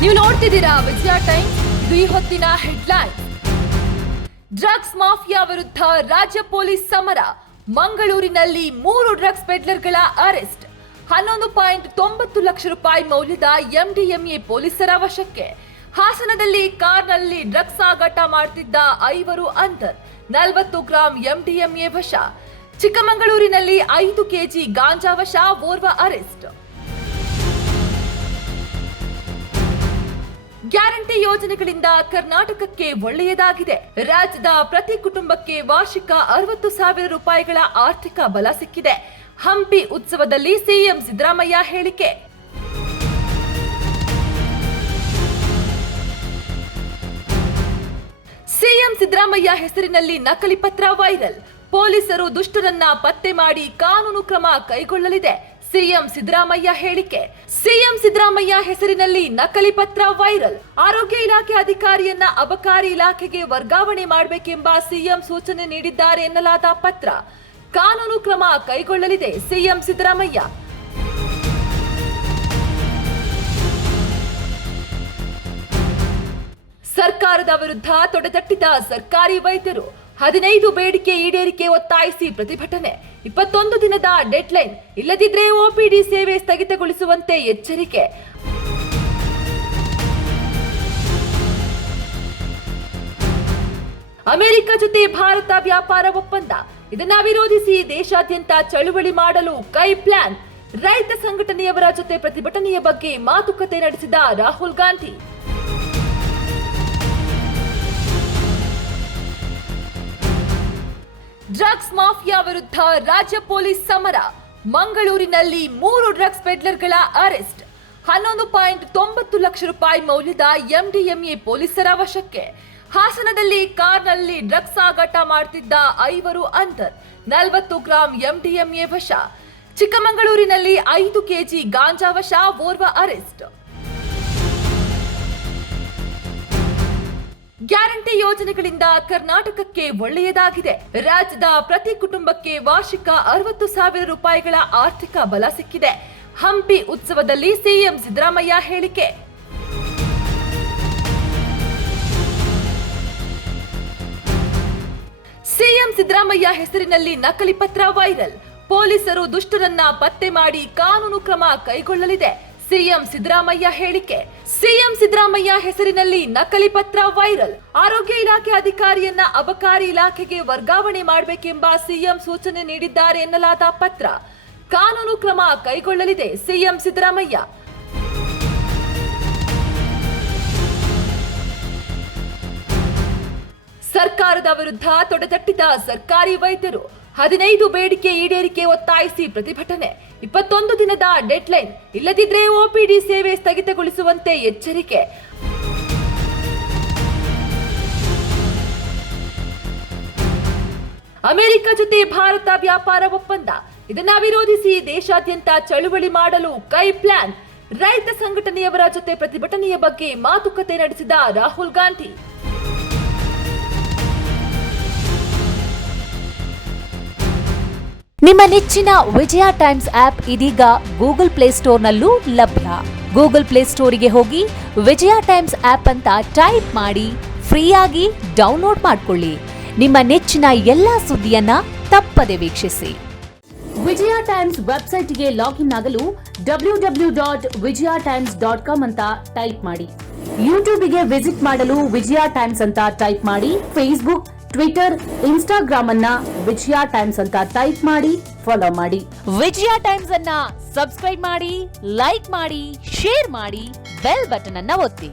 ನೀವು ನೋಡ್ತಿದ್ದೀರಾ ವಿಜಯ ಟೈಮ್ಸ್. ಇದು ಈ ಹೊತ್ತಿನ ಹೆಡ್ಲೈನ್. ಡ್ರಗ್ಸ್ ಮಾಫಿಯಾ ವಿರುದ್ಧ ರಾಜ್ಯ ಪೊಲೀಸ್ ಸಮರ. ಮಂಗಳೂರಿನಲ್ಲಿ 3 ಡ್ರಗ್ಸ್ ಪೆಡ್ಲರ್ಗಳ ಅರೆಸ್ಟ್. 11.90 ಲಕ್ಷ ರೂಪಾಯಿ ಮೌಲ್ಯದ ಎಂಡಿಎಂಎ ಪೊಲೀಸರ ವಶಕ್ಕೆ. ಹಾಸನದಲ್ಲಿ ಕಾರ್ನಲ್ಲಿ ಡ್ರಗ್ಸ್ ಸಾಗಾಟ ಮಾಡುತ್ತಿದ್ದ 5 ಅಂಧರ್. 40 ಗ್ರಾಂ ಎಂಡಿಎಂಎ ವಶ. ಚಿಕ್ಕಮಗಳೂರಿನಲ್ಲಿ 5 ಕೆಜಿ ಗಾಂಜಾ ವಶ, ಓರ್ವ ಅರೆಸ್ಟ್. ಗ್ಯಾರಂಟಿ ಯೋಜನೆಗಳಿಂದ ಕರ್ನಾಟಕಕ್ಕೆ ಒಳ್ಳೆಯದಾಗಿದೆ. ರಾಜ್ಯದ ಪ್ರತಿ ಕುಟುಂಬಕ್ಕೆ ವಾರ್ಷಿಕ 60,000 ರೂಪಾಯಿಗಳ ಆರ್ಥಿಕ ಬಲ ಸಿಕ್ಕಿದೆ. ಹಂಪಿ ಉತ್ಸವದಲ್ಲಿ ಸಿಎಂ ಸಿದ್ದರಾಮಯ್ಯ ಹೇಳಿಕೆ. ಸಿಎಂ ಸಿದ್ದರಾಮಯ್ಯ ಹೆಸರಿನಲ್ಲಿ ನಕಲಿ ಪತ್ರ ವೈರಲ್. ಪೊಲೀಸರು ದುಷ್ಟರನ್ನ ಪತ್ತೆ ಮಾಡಿ ಕಾನೂನು ಕ್ರಮ ಕೈಗೊಳ್ಳಲಿದೆ. ಸಿಎಂ ಸಿದ್ದರಾಮಯ್ಯ ಹೇಳಿಕೆ. ಸಿಎಂ ಸಿದ್ದರಾಮಯ್ಯ ಹೆಸರಿನಲ್ಲಿ ನಕಲಿ ಪತ್ರ ವೈರಲ್. ಆರೋಗ್ಯ ಇಲಾಖೆ ಅಧಿಕಾರಿಯನ್ನ ಅಬಕಾರಿ ಇಲಾಖೆಗೆ ವರ್ಗಾವಣೆ ಮಾಡಬೇಕೆಂಬ ಸಿಎಂ ಸೂಚನೆ ನೀಡಿದ್ದಾರೆ ಎನ್ನಲಾದ ಪತ್ರ. ಕಾನೂನು ಕ್ರಮ ಕೈಗೊಳ್ಳಲಿದೆ ಸಿಎಂ ಸಿದ್ದರಾಮಯ್ಯ. ಸರ್ಕಾರದ ವಿರುದ್ಧ ತೊಡೆತಟ್ಟಿದ ಸರ್ಕಾರಿ ವೈದ್ಯರು. 15 ಬೇಡಿಕೆ ಈಡೇರಿಕೆ ಒತ್ತಾಯಿಸಿ ಪ್ರತಿಭಟನೆ. 21 ದಿನದ ಡೆಡ್ಲೈನ್, ಇಲ್ಲದಿದ್ರೆ ಒಪಿಡಿ ಸೇವೆ ಸ್ಥಗಿತಗೊಳಿಸುವಂತೆ ಎಚ್ಚರಿಕೆ. ಅಮೆರಿಕ ಜೊತೆ ಭಾರತ ವ್ಯಾಪಾರ ಒಪ್ಪಂದ. ಇದನ್ನ ವಿರೋಧಿಸಿ ದೇಶಾದ್ಯಂತ ಚಳುವಳಿ ಮಾಡಲು ಕೈ ಪ್ಲಾನ್. ರೈತ ಸಂಘಟನೆಯವರ ಜೊತೆ ಪ್ರತಿಭಟನೆಯ ಬಗ್ಗೆ ಮಾತುಕತೆ ನಡೆಸಿದ ರಾಹುಲ್ ಗಾಂಧಿ. ಡ್ರಗ್ಸ್ ಮಾಫಿಯಾ ವಿರುದ್ಧ ರಾಜ್ಯ ಪೊಲೀಸ್ ಸಮರ. ಮಂಗಳೂರಿನಲ್ಲಿ 3 ಡ್ರಗ್ಸ್ ಪೆಡ್ಲರ್ಗಳ ಅರೆಸ್ಟ್. 11.90 ಲಕ್ಷ ರೂಪಾಯಿ ಮೌಲ್ಯದ ಎಂಡಿಎಂಎ ಪೊಲೀಸರ ವಶಕ್ಕೆ. ಹಾಸನದಲ್ಲಿ ಕಾರ್ನಲ್ಲಿ ಡ್ರಗ್ಸ್ ಸಾಗಾಟ ಮಾಡುತ್ತಿದ್ದ 5 ಅಂಧರ್. 40 ಗ್ರಾಂ ಎಂಡಿಎಂಎ ವಶ. ಚಿಕ್ಕಮಗಳೂರಿನಲ್ಲಿ 5 ಕೆಜಿ ಗಾಂಜಾ ವಶ, ಓರ್ವ ಅರೆಸ್ಟ್. ಗ್ಯಾರಂಟಿ ಯೋಜನೆಗಳಿಂದ ಕರ್ನಾಟಕಕ್ಕೆ ಒಳ್ಳೆಯದಾಗಿದೆ. ರಾಜ್ಯದ ಪ್ರತಿ ಕುಟುಂಬಕ್ಕೆ ವಾರ್ಷಿಕ 60,000 ರೂಪಾಯಿಗಳ ಆರ್ಥಿಕ ಬಲ ಸಿಕ್ಕಿದೆ. ಹಂಪಿ ಉತ್ಸವದಲ್ಲಿ ಸಿಎಂ ಸಿದ್ದರಾಮಯ್ಯ ಹೇಳಿಕೆ. ಸಿಎಂ ಸಿದ್ದರಾಮಯ್ಯ ಹೆಸರಿನಲ್ಲಿ ನಕಲಿ ಪತ್ರ ವೈರಲ್. ಪೊಲೀಸರು ದುಷ್ಟರನ್ನ ಪತ್ತೆ ಮಾಡಿ ಕಾನೂನು ಕ್ರಮ ಕೈಗೊಳ್ಳಲಿದೆ. ಸಿಎಂ ಸಿದ್ದರಾಮಯ್ಯ ಹೇಳಿಕೆ. ಸಿಎಂ ಸಿದ್ದರಾಮಯ್ಯ ಹೆಸರಿನಲ್ಲಿ ನಕಲಿ ಪತ್ರ ವೈರಲ್. ಆರೋಗ್ಯ ಇಲಾಖೆ ಅಧಿಕಾರಿಯನ್ನ ಅಬಕಾರಿ ಇಲಾಖೆಗೆ ವರ್ಗಾವಣೆ ಮಾಡಬೇಕೆಂಬ ಸಿಎಂ ಸೂಚನೆ ನೀಡಿದ್ದಾರೆ ಎನ್ನಲಾದ ಪತ್ರ. ಕಾನೂನು ಕ್ರಮ ಕೈಗೊಳ್ಳಲಿದೆ ಸಿಎಂ ಸಿದ್ದರಾಮಯ್ಯ. ಸರ್ಕಾರದ ವಿರುದ್ಧ ತೊಡೆತಟ್ಟಿದ ಸರ್ಕಾರಿ ವೈದ್ಯರು. 15 ಬೇಡಿಕೆ ಈಡೇರಿಕೆ ಒತ್ತಾಯಿಸಿ ಪ್ರತಿಭಟನೆ. 21 ದಿನದ ಡೆಡ್ಲೈನ್, ಇಲ್ಲದಿದ್ರೆ ಒಪಿಡಿ ಸೇವೆ ಸ್ಥಗಿತಗೊಳಿಸುವಂತೆ ಎಚ್ಚರಿಕೆ. ಅಮೆರಿಕ ಜೊತೆ ಭಾರತ ವ್ಯಾಪಾರ ಒಪ್ಪಂದ. ಇದನ್ನ ವಿರೋಧಿಸಿ ದೇಶಾದ್ಯಂತ ಚಳುವಳಿ ಮಾಡಲು ಕೈ ಪ್ಲಾನ್. ರೈತ ಸಂಘಟನೆಯವರ ಜೊತೆ ಪ್ರತಿಭಟನೆಯ ಬಗ್ಗೆ ಮಾತುಕತೆ ನಡೆಸಿದ ರಾಹುಲ್ ಗಾಂಧಿ. ನಿಮ್ಮ ನೆಚ್ಚಿನ ವಿಜಯ ಟೈಮ್ಸ್ ಆಪ್ ಇದೀಗ ಗೂಗಲ್ ಪ್ಲೇಸ್ಟೋರ್ನಲ್ಲೂ ಲಭ್ಯ. ಗೂಗಲ್ ಪ್ಲೇಸ್ಟೋರಿಗೆ ಹೋಗಿ ವಿಜಯ ಟೈಮ್ಸ್ ಆಪ್ ಅಂತ ಟೈಪ್ ಮಾಡಿ ಫ್ರೀಯಾಗಿ ಡೌನ್ಲೋಡ್ ಮಾಡಿಕೊಳ್ಳಿ. ನಿಮ್ಮ ನೆಚ್ಚಿನ ಎಲ್ಲಾ ಸುದ್ದಿಯನ್ನ ತಪ್ಪದೆ ವೀಕ್ಷಿಸಿ. ವಿಜಯ ಟೈಮ್ಸ್ ವೆಬ್ಸೈಟ್ಗೆ ಲಾಗಿನ್ ಆಗಲು www.vijayatimes.com ಅಂತ ಟೈಪ್ ಮಾಡಿ. ಯೂಟ್ಯೂಬ್ಗೆ ವಿಸಿಟ್ ಮಾಡಲು ವಿಜಯ ಟೈಮ್ಸ್ ಅಂತ ಟೈಪ್ ಮಾಡಿ. ಫೇಸ್ಬುಕ್, ಟ್ವಿಟರ್, ಇನ್ಸ್ಟಾಗ್ರಾಮ್ ಅನ್ನ ವಿಜಯ ಟೈಮ್ಸ್ ಅಂತ ಟೈಪ್ ಮಾಡಿ, ಫಾಲೋ ಮಾಡಿ. ವಿಜಯ ಟೈಮ್ಸ್ ಅನ್ನ ಸಬ್ಸ್ಕ್ರೈಬ್ ಮಾಡಿ, ಲೈಕ್ ಮಾಡಿ, ಶೇರ್ ಮಾಡಿ, ಬೆಲ್ ಬಟನ್ ಅನ್ನ ಒತ್ತಿ.